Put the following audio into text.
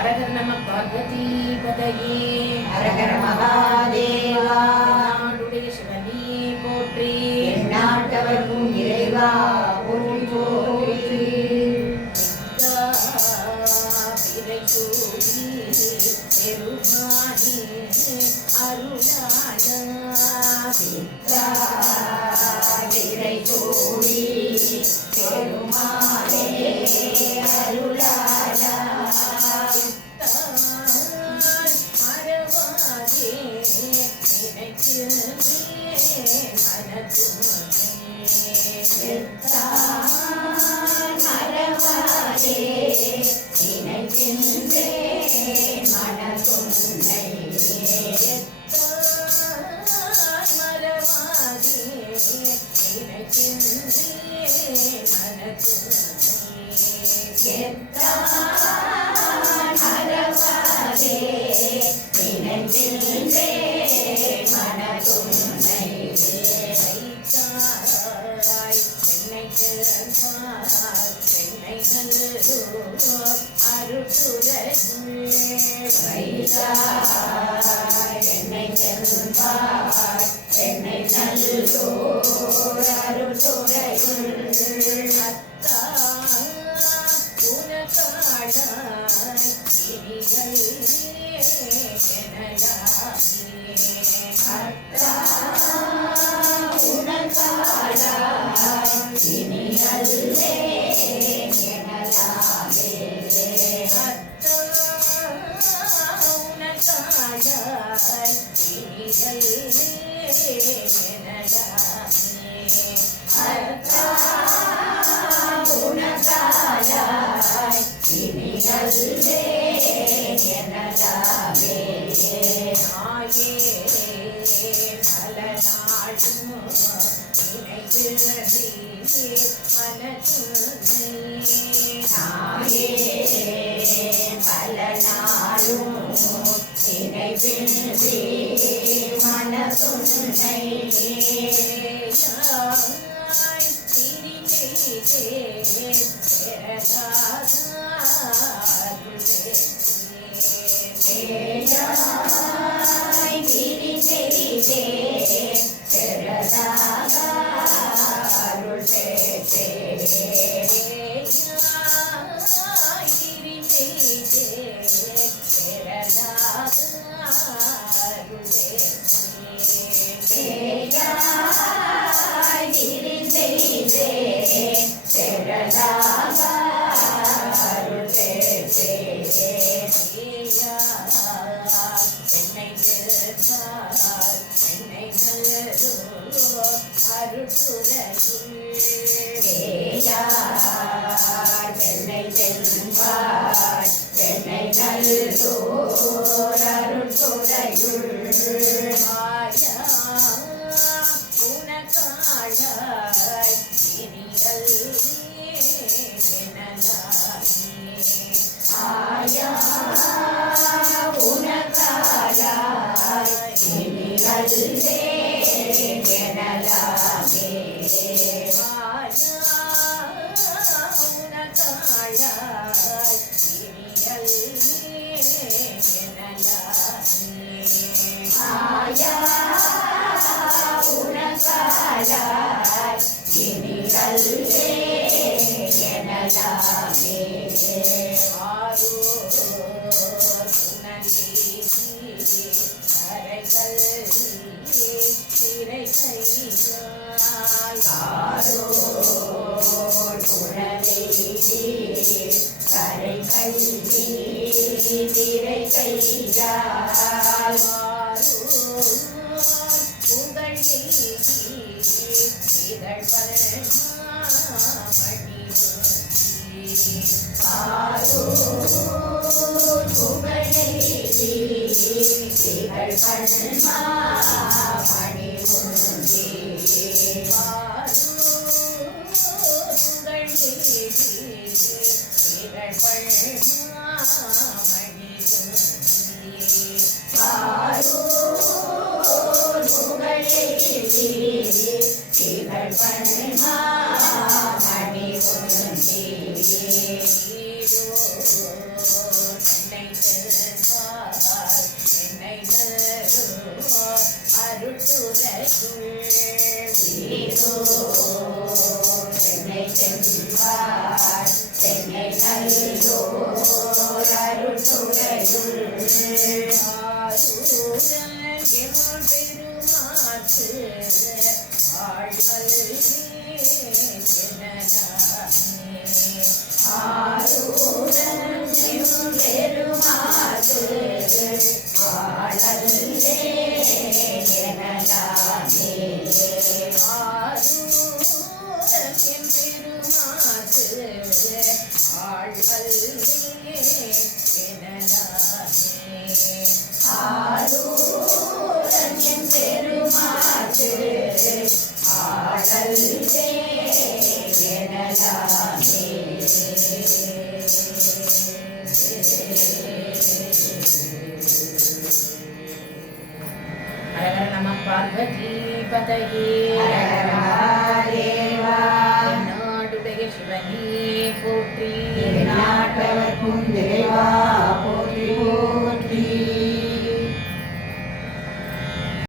அரகர நம பார்வதி பதையே அரகர மகாதேவா. நாடுடைய சிவனே போற்றி, நாட்டவர்க்கும் இறைவா போற்றி போற்றி. பெருமானே அருளாளா, விரை சூடி பெருமானே அருளாளா. மறவாதே நினைக்கின்றே மறவாதே நினைக்கின்றே மனதுன்னை. மறவாதே நினைக்கின்றே மறவாதே நினைக்கின்றே மனதுன்னை. என்னை செல்வார் என்னை நல்லோர் அருள்துறையுள். அத்தா உனக்காடாய் இனிகள் எனலாமே. அத்தா உனக்காடாய் இனியல்லே எனலாமே. அத்தா உனக்காடாய் இனிகள் எனலாமே. அத்தா உனக்காடாய் இனியல்லே எனலாமே. நாயே பல நாளும் நினைக்கிறதே மனதுன்னை. நாயே பல நாளும் நினைவின்றி மனதுன்னை. பேயாய் திரிந்தெரிதே பெறதாக அருள் பெற்றே. பேயாய் திரிந்தெரிதே பெறதாக அருள் பெற்றே. பேயார் பெண்ணை செல்வார் பெண்ணை நல்லோர் அருள்துறையுள். ஆயா உனக்காடாய் இனியல்லே எனலாமே. ஆயா உனக்காடாய் இனியல்லே எனலாமே. கரை கல்வி திரை கையால் திகழ் பன்மாமணி உந்தி. பாரூர் திகழ் பண்மா மணி ஒன்றே தென்னை செம்பார் தென்னை நல்லோர் அருட்டுரையுள் பெருமாறு ஆளல்லே எனலாமே ஆரூரன் பெருமாறு ஆளல்லே எனலாமே ஹர ஹர நம பார்வதி பதயே ஹர ஹர